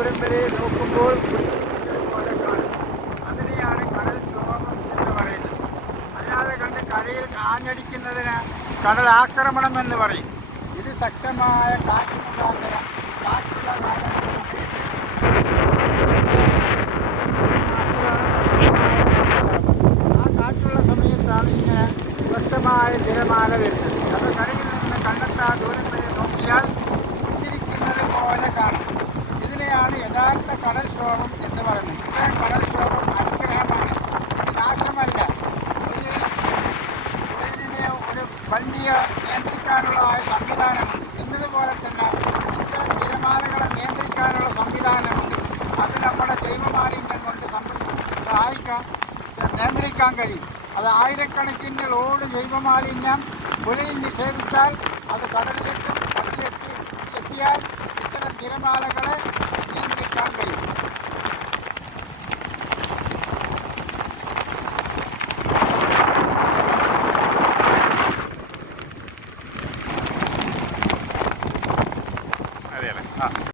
ദൂരം വരെ നോക്കുമ്പോൾ പോലെ കാണും. അതിനെയാണ് കടൽക്ഷോഭം എന്ന് പറയുന്നത്. അല്ലാതെ കണ്ട് കരയിൽ ആഞ്ഞടിക്കുന്നതിന് കടലാക്രമണം എന്ന് പറയും. ഇത് ശക്തമായ കാറ്റ് മുഖാന്തരം കാറ്റുള്ള ആ കാറ്റുള്ള സമയത്താണ് ഇങ്ങനെ വ്യക്തമായ തിരമാല വരുന്നത്. അത് കരയിൽ നിന്ന് കണ്ടെത്താ ദൂരം വരെ നോക്കിയാൽ പുഞ്ചിരിക്കുന്നത് പോലെ കാണും. ഇതിനെയാണ് യഥാർത്ഥ കടൽക്ഷോഭം എന്ന് പറയുന്നത്. ഇത്തരം കടൽക്ഷോഭം അനുഗ്രഹമാണ്, ഇത് നാശമല്ല. ഇതിനെ ഒരു വലിയ നിയന്ത്രിക്കാനുള്ളതായ സംവിധാനമുണ്ട്. എന്നതുപോലെ തന്നെ ഇത്തരം തിരമാലകളെ നിയന്ത്രിക്കാനുള്ള സംവിധാനമുണ്ട്. അത് നമ്മുടെ ജൈവമാലിന്യം കൊണ്ട് നിയന്ത്രിക്കാൻ കഴിയും. അത് ആയിരക്കണക്കിന് ലോഡ് ജൈവമാലിന്യം പുഴയിൽ നിക്ഷേപിച്ചാൽ അത് കടലിലേക്കും എത്തിയാൽ ഇത്തരം തിരമാലകളെ